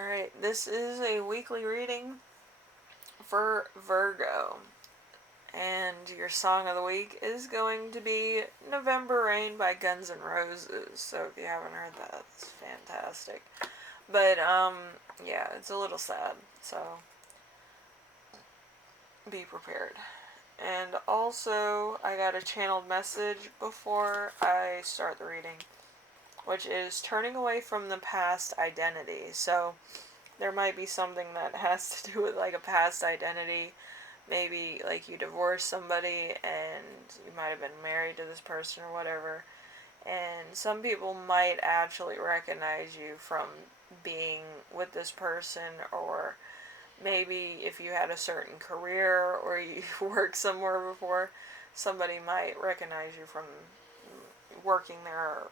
Alright, this is a weekly reading for Virgo. And your song of the week is going to be November Rain by Guns N' Roses. So if you haven't heard that, it's fantastic. But, yeah, it's a little sad. So be prepared. And also, I got a channeled message before I start the reading, which is turning away from the past identity. So there might be something that has to do with like a past identity. Maybe like you divorced somebody and you might have been married to this person or whatever. And some people might actually recognize you from being with this person, or maybe if you had a certain career or you worked somewhere before, somebody might recognize you from working there, or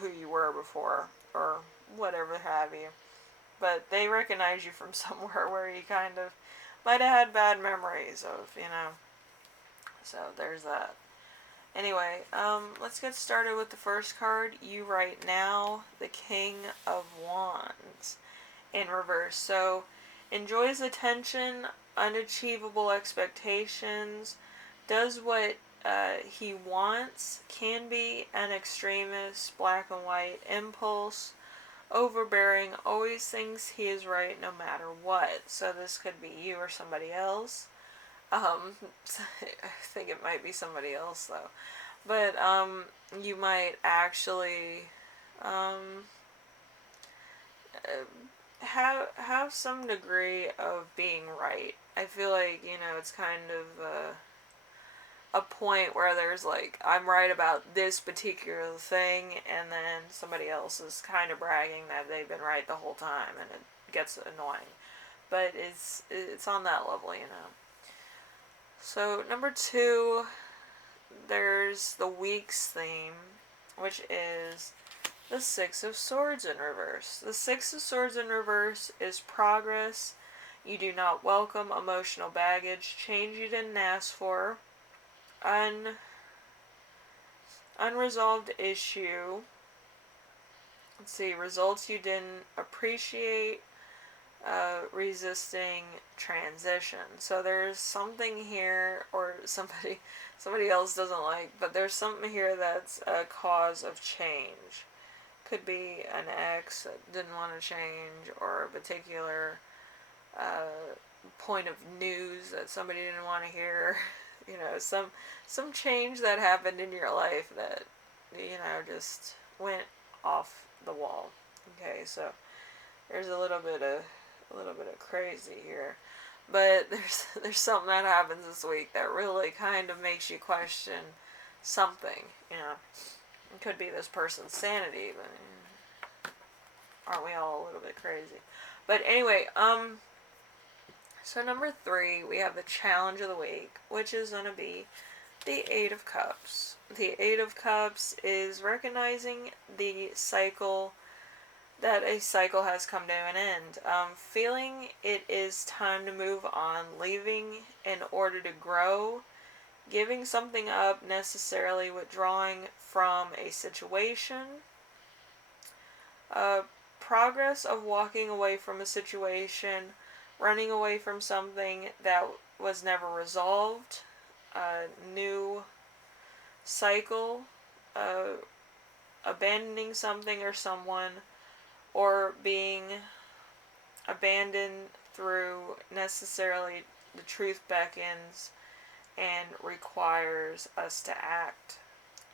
who you were before, or whatever have you. But they recognize you from somewhere where you kind of might have had bad memories of, So there's that. Anyway, let's get started with the first card. You right now, the King of Wands in reverse. So enjoys attention, unachievable expectations, does what he wants, can be an extremist, black and white impulse, overbearing, always thinks he is right no matter what. So this could be you or somebody else. I think it might be somebody else though. But you might actually have some degree of being right. I feel like, it's kind of a point where there's like, I'm right about this particular thing, and then somebody else is kind of bragging that they've been right the whole time, and it gets annoying. But it's on that level. So number 2, there's the week's theme, which is the Six of Swords in reverse. The Six of Swords in reverse is progress. You do not welcome emotional baggage, change you didn't ask for, unresolved issue. Let's see, results you didn't appreciate, resisting transition. So there's something here, or somebody else doesn't like, but there's something here that's a cause of change. Could be an ex that didn't want to change, or a particular point of news that somebody didn't want to hear. Some change that happened in your life that just went off the wall. Okay, so there's a little bit of crazy here, but there's something that happens this week that really kind of makes you question something. It could be this person's sanity, but aren't we all a little bit crazy? But anyway, so number 3, we have the challenge of the week, which is going to be the Eight of Cups. The Eight of Cups is recognizing the cycle, that a cycle has come to an end. Feeling it is time to move on, leaving in order to grow, giving something up, necessarily withdrawing from a situation, progress of walking away from a situation, running away from something that was never resolved, new cycle, abandoning something or someone, or being abandoned through necessarily the truth beckons and requires us to act.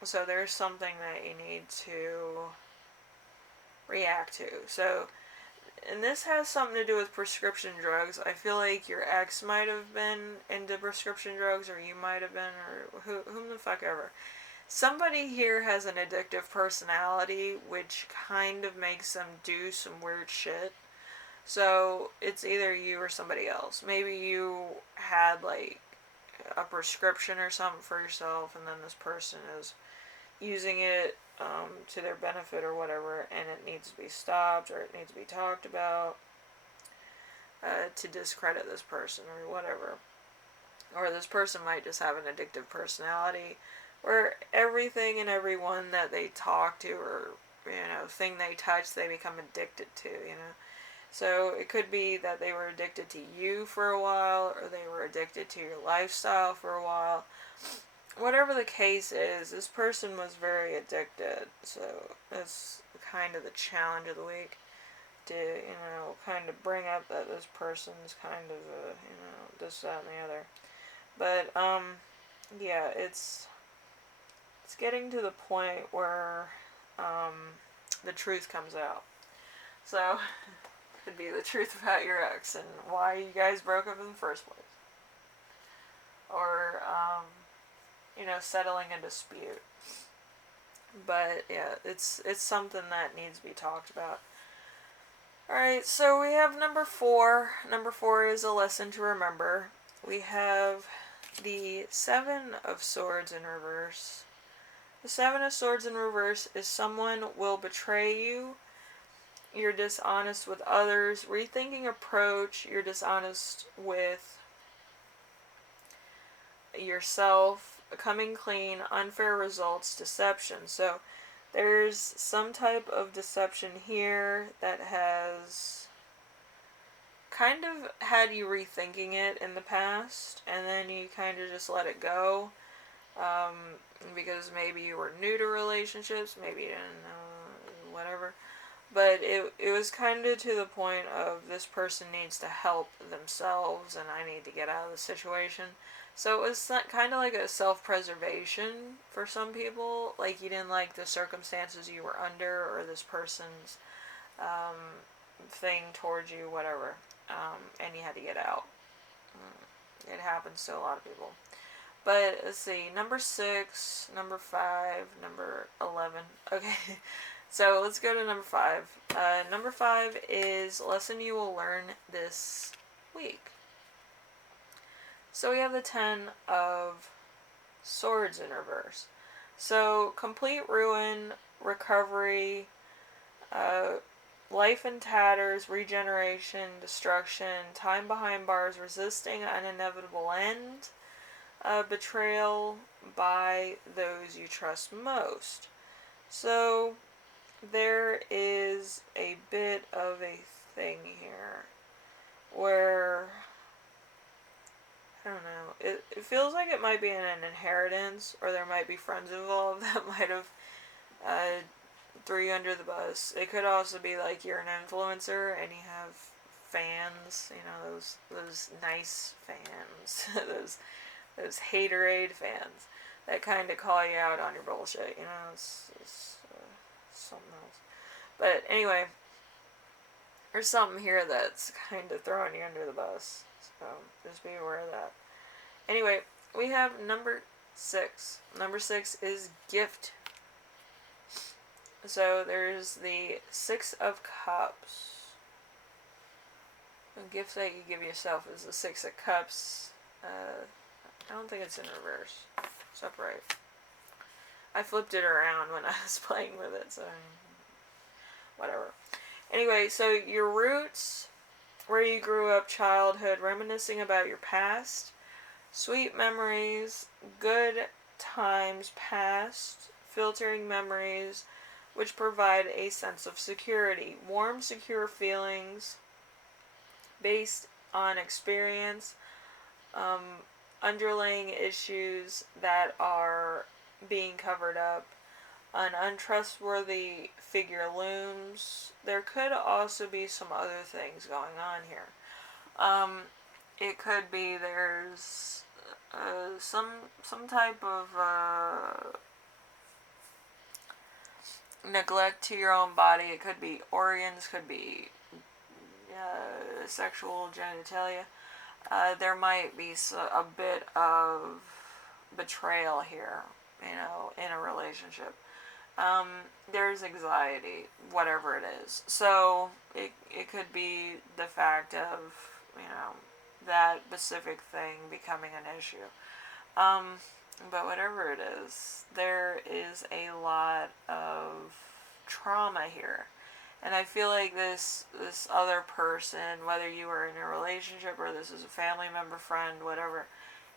So there's something that you need to react to. So, and this has something to do with prescription drugs. I feel like your ex might have been into prescription drugs, or you might have been, or whom the fuck ever. Somebody here has an addictive personality, which kind of makes them do some weird shit. So it's either you or somebody else. Maybe you had like a prescription or something for yourself, and then this person is using it to their benefit or whatever, and it needs to be stopped, or it needs to be talked about to discredit this person or whatever. Or this person might just have an addictive personality where everything and everyone that they talk to, or thing they touch, they become addicted to. So it could be that they were addicted to you for a while, or they were addicted to your lifestyle for a while. Whatever the case is, this person was very addicted. So that's kind of the challenge of the week, to, kind of bring up that this person's kind of, this, that, and the other. But, yeah, it's getting to the point where, the truth comes out. So, it could be the truth about your ex and why you guys broke up in the first place. Or, settling a dispute. But, yeah, it's something that needs to be talked about. Alright, so we have number 4. Number 4 is a lesson to remember. We have the 7 of Swords in reverse. The 7 of Swords in reverse is someone will betray you. You're dishonest with others. Rethinking approach. You're dishonest with yourself. Coming clean. Unfair results. Deception. So there's some type of deception here that has kind of had you rethinking it in the past, and then you kind of just let it go, because maybe you were new to relationships, maybe you didn't know, whatever, but it was kind of to the point of this person needs to help themselves, and I need to get out of the situation. So it was kind of like a self-preservation for some people, like you didn't like the circumstances you were under, or this person's thing towards you, whatever, and you had to get out. It happens to a lot of people. But let's see, number 6, number 5, number 11. Okay, so let's go to number 5. Number 5 is a lesson you will learn this week. So we have the 10 of Swords in reverse. So complete ruin, recovery, life in tatters, regeneration, destruction, time behind bars, resisting an inevitable end, betrayal by those you trust most. So there is a bit of a thing here where, I don't know, it feels like it might be an inheritance, or there might be friends involved that might have threw you under the bus. It could also be like you're an influencer and you have fans, those nice fans, those haterade fans that kind of call you out on your bullshit. It's something else. But anyway, there's something here that's kind of throwing you under the bus. So just be aware of that. Anyway, we have number 6. Number 6 is gift. So there's the 6 of Cups. The gift that you give yourself is the 6 of Cups. I don't think it's in reverse. It's upright. I flipped it around when I was playing with it, so whatever. Anyway, so your roots, where you grew up, childhood, reminiscing about your past, sweet memories, good times past, filtering memories, which provide a sense of security. Warm, secure feelings based on experience, underlying issues that are being covered up. An untrustworthy figure looms. There could also be some other things going on here. It could be there's some type of neglect to your own body. It could be organs, could be sexual genitalia. There might be a bit of betrayal here, in a relationship. There's anxiety, whatever it is. So it could be the fact of, that specific thing becoming an issue. But whatever it is, there is a lot of trauma here. And I feel like this other person, whether you are in a relationship or this is a family member, friend, whatever,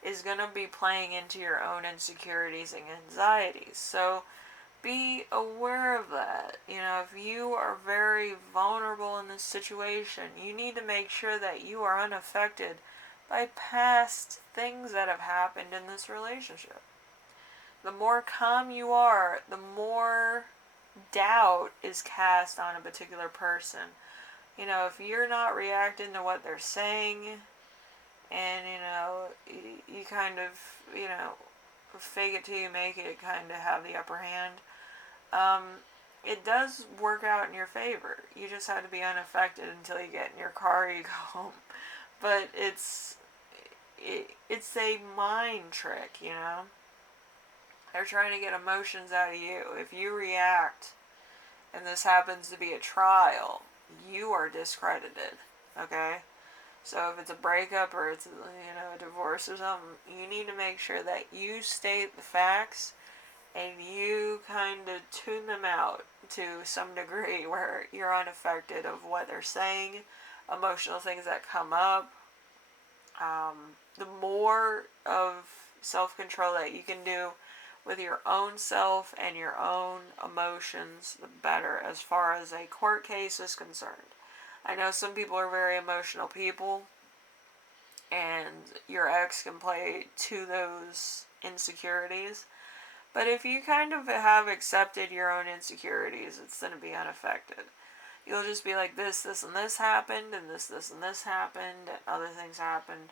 is going to be playing into your own insecurities and anxieties. So be aware of that. You know, if you are very vulnerable in this situation, you need to make sure that you are unaffected by past things that have happened in this relationship. The more calm you are, the more doubt is cast on a particular person. You know, if you're not reacting to what they're saying, and, you know, you kind of, you know, fake it till you make it, kind of have the upper hand, it does work out in your favor. You just have to be unaffected until you get in your car or you go home. But it's a mind trick, you know? They're trying to get emotions out of you. If you react, and this happens to be a trial, you are discredited, okay? So if it's a breakup or it's, you know, a divorce or something, you need to make sure that you state the facts and you kind of tune them out to some degree where you're unaffected of what they're saying, emotional things that come up. The more of self-control that you can do with your own self and your own emotions, the better as far as a court case is concerned. I know some people are very emotional people, and your ex can play to those insecurities. But if you kind of have accepted your own insecurities, it's going to be unaffected. You'll just be like, this, and this happened, and this, and this happened, and other things happened.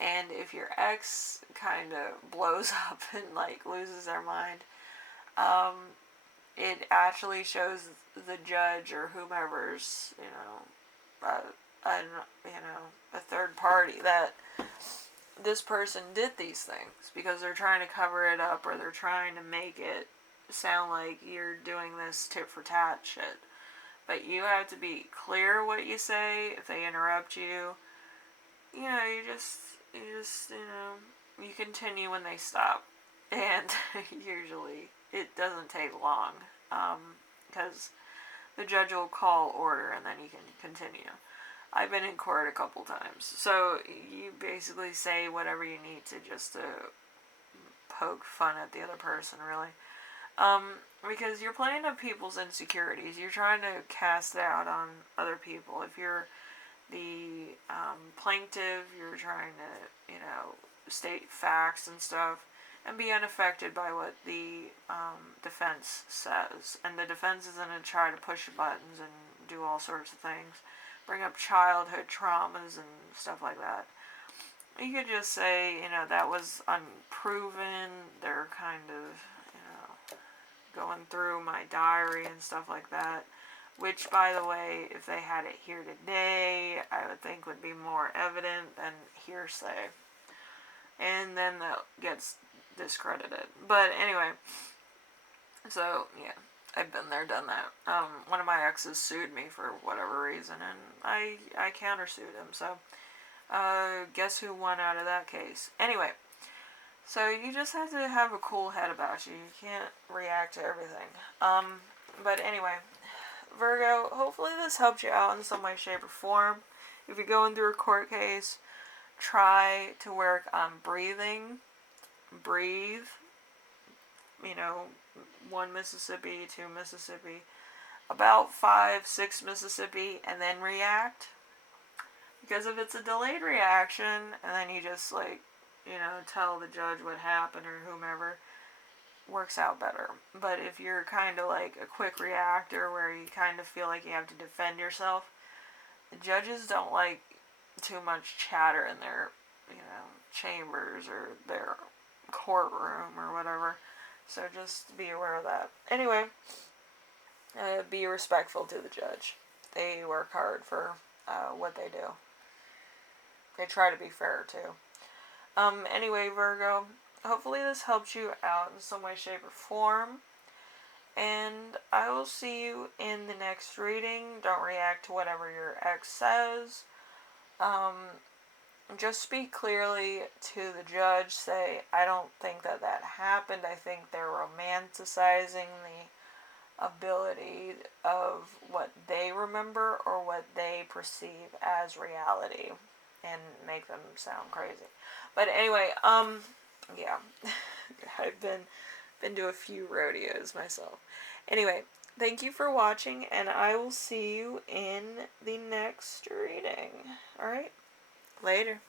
And if your ex kind of blows up and, like, loses their mind, it actually shows the judge or whomever's, you know, a third party that this person did these things because they're trying to cover it up or they're trying to make it sound like you're doing this tit for tat shit. But you have to be clear what you say. If they interrupt you, you know, you just, you know, you continue when they stop. And usually it doesn't take long, because the judge will call order and then you can continue. I've been in court a couple times. So you basically say whatever you need to just to poke fun at the other person, really. Because you're playing up people's insecurities. You're trying to cast it out on other people. If you're the plaintiff, you're trying to, you know, state facts and stuff and be unaffected by what the defense says. And the defense is going to try to push buttons and do all sorts of things. Bring up childhood traumas and stuff like that. You could just say, you know, that was unproven. They're kind of, you know, going through my diary and stuff like that. Which, by the way, if they had it here today, I would think would be more evident than hearsay. And then that gets discredited. But anyway, so, yeah. I've been there, done that. One of my exes sued me for whatever reason, and I countersued him, so guess who won out of that case? Anyway, so you just have to have a cool head about you. You can't react to everything. But anyway, Virgo, hopefully this helped you out in some way, shape, or form. If you're going through a court case, try to work on breathing. Breathe. You know, 1 Mississippi, 2 Mississippi, about 5, 6 Mississippi, and then react. Because if it's a delayed reaction, and then you just, like, you know, tell the judge what happened or whomever, works out better. But if you're kind of like a quick reactor where you kind of feel like you have to defend yourself, the judges don't like too much chatter in their, you know, chambers or their courtroom or whatever. So just be aware of that. Anyway, be respectful to the judge. They work hard for what they do. They try to be fair, too. Anyway, Virgo, hopefully this helps you out in some way, shape, or form. And I will see you in the next reading. Don't react to whatever your ex says. Just speak clearly to the judge. Say, I don't think that happened. I think they're romanticizing the ability of what they remember or what they perceive as reality and make them sound crazy. But anyway, yeah. I've been Been to a few rodeos myself. Anyway, thank you for watching, and I will see you in the next reading. Alright? Later.